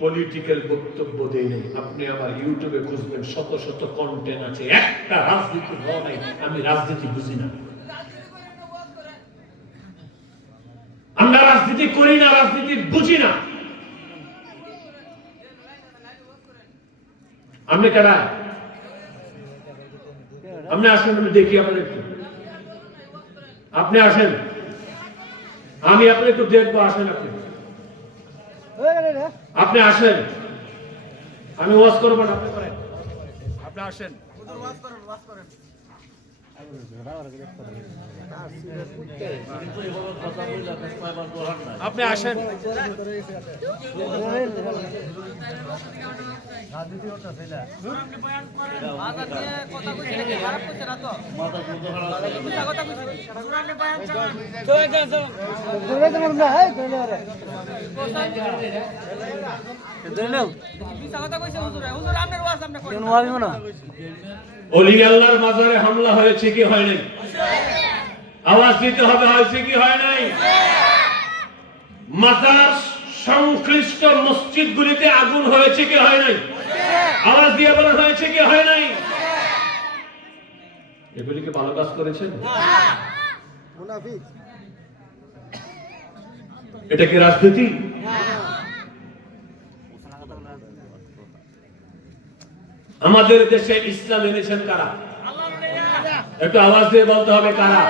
Political বক্তব্য দেই নাই। আপনি আমার ইউটিউবে খুঁজবেন, শত শত কন্টেন্ট আছে। একটা রাজনীতি হয় নাই, আমি রাজনীতি বুঝি না। আমরা রাজনীতি করি না, রাজনীতি বুঝি না। আপনি কারা? আপনি আসেন, আমি দেখি আপনার একটু। আপনি আসেন, আমি আপনি একটু দেখবো। আসেন আপনি, আপনি আসেন, আমি ওয়াজ করবো না। আপনি করেন, আপনি আসেন। আপনি আসেন। ওলি আল্লাহর মাজারে হামলা হয়েছে কি হয় নাই? আওয়াজ দিতে হবে, হয়েছে কি হয় নাই? মাজার সংশ্লিষ্ট মসজিদগুলিতে আগুন হয়েছে কি হয় নাই? আওয়াজ দিয়ে বলেন, হয়েছে কি হয় নাই? এগুলিকে ভালো কাজ করেছেন? এটা কি রাজনীতি? আমাদের দেশে ইসলাম এনেছেন কারা? একটু আওয়াজ দিয়ে বলতে হবে কারা?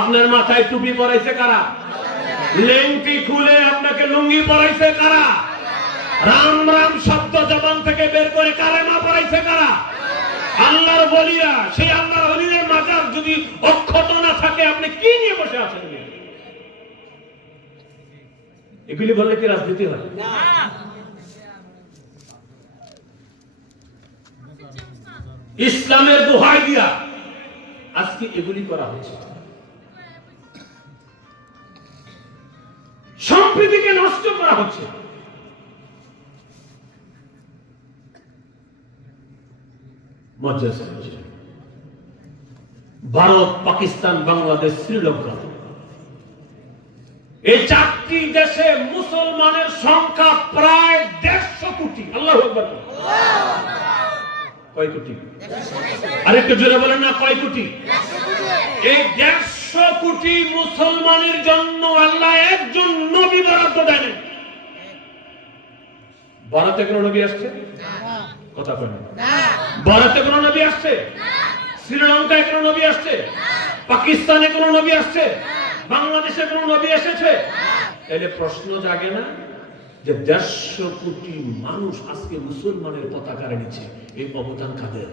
আপনার মাথায় টুপি পরাইছে কারা? লেংটি খুলে আপনাকে লুঙ্গি পরাইছে কারা? রাম রাম শব্দ জবান থেকে বের করে কালেমা পরাইছে কারা? আল্লাহর ওলিরা। সেই আল্লাহর ওলিদের মাজার যদি অক্ষত না থাকে, আপনি কি নিয়ে বসে আছেন? এগুলি বললে কি রাজনীতি হয়? ইসলামের দোহাই দিয়া আজকে এগুলি করা হচ্ছে। সম্প্রীতিকে নষ্ট করা হচ্ছে। ভারত, পাকিস্তান, বাংলাদেশ, শ্রীলঙ্কা, এই চারটি দেশে মুসলমানের সংখ্যা প্রায় 150 কোটি। আল্লাহু আকবার। কয় কোটি? আরেকটু জোরে বলেন না, কয় কোটি? এই 150 কোটি মুসলমানের জন্য আল্লাহ একজন নবী বরাদ্দ দেন। ভারতে কোন নবী আসছে? কথা কয় না। ভারতে কোন নবী আসছে? শ্রীলঙ্কায় কোন নবী আসছে? পাকিস্তানে কোন নবী আসছে? বাংলাদেশে কোন নবী এসেছে? তাহলে প্রশ্ন জাগে না যে 150 কোটি মানুষ আজকে মুসলমানের পতাকার নিচে, এই অবদান কাদের?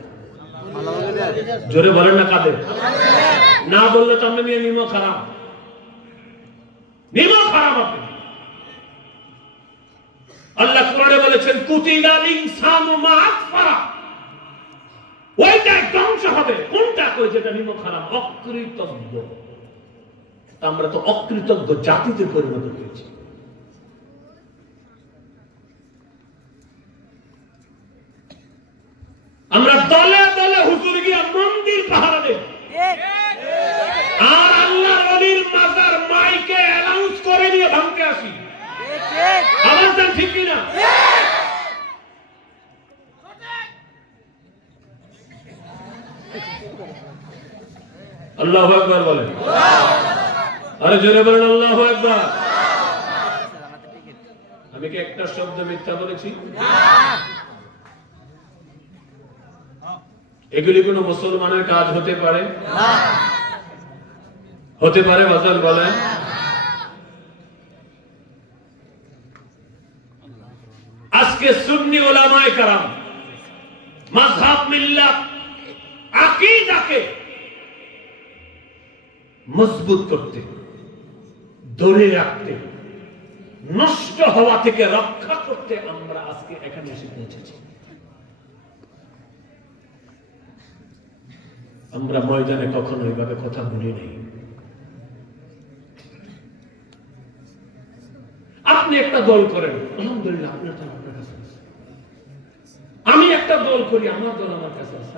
জোরে বলেন না কাদের? না বললে তো আমরা নিমো খারাপ, নিমো খারাপ। আপনি আল্লাহ কোরআনে বলেছেন, কুতিলাল ইনসানু মা আকফারা। ওইটা ধ্বংস হবে। কোনটা? কই যেটা নিমো খারাপ, অকৃতজ্ঞ। আমরা তো অকৃতজ্ঞ জাতিতে পরিণত হয়েছি। আমরা দলে দলে হুজুর গিয়া মন্দির পাহারা দেব, আর আল্লাহর ওলির মাজার মাইকে অ্যানাউন্স করে নিয়ে ভাঙতে আসি। আওয়াজটা ঠিক কিনা? আল্লাহু আকবার বলেন। আরে জোরে বলেন আল্লাহু আকবার। আমি কি একটা শব্দ মিথ্যা বলেছি? এগুলি কোন মুসলমানের কাজ হতে পারে না। হতে পারে? বাজার বলেন। আজকে সুন্নি উলামায়ে কেরাম মাযহাব, মিল্লাত, আকীদাকে মজবুত করতে, ধরে রাখতে, নষ্ট হওয়া থেকে রক্ষা করতে আমরা আজকে এখানে এসে পৌঁছেছি। আমরা ময়দানে কখনো এইভাবে কথা বলি নাই। আপনি একটা দল করেন, আলহামদুলিল্লাহ, আপনার কাছে। আমি একটা দল করি, আমার দল আমার কাছে আছে।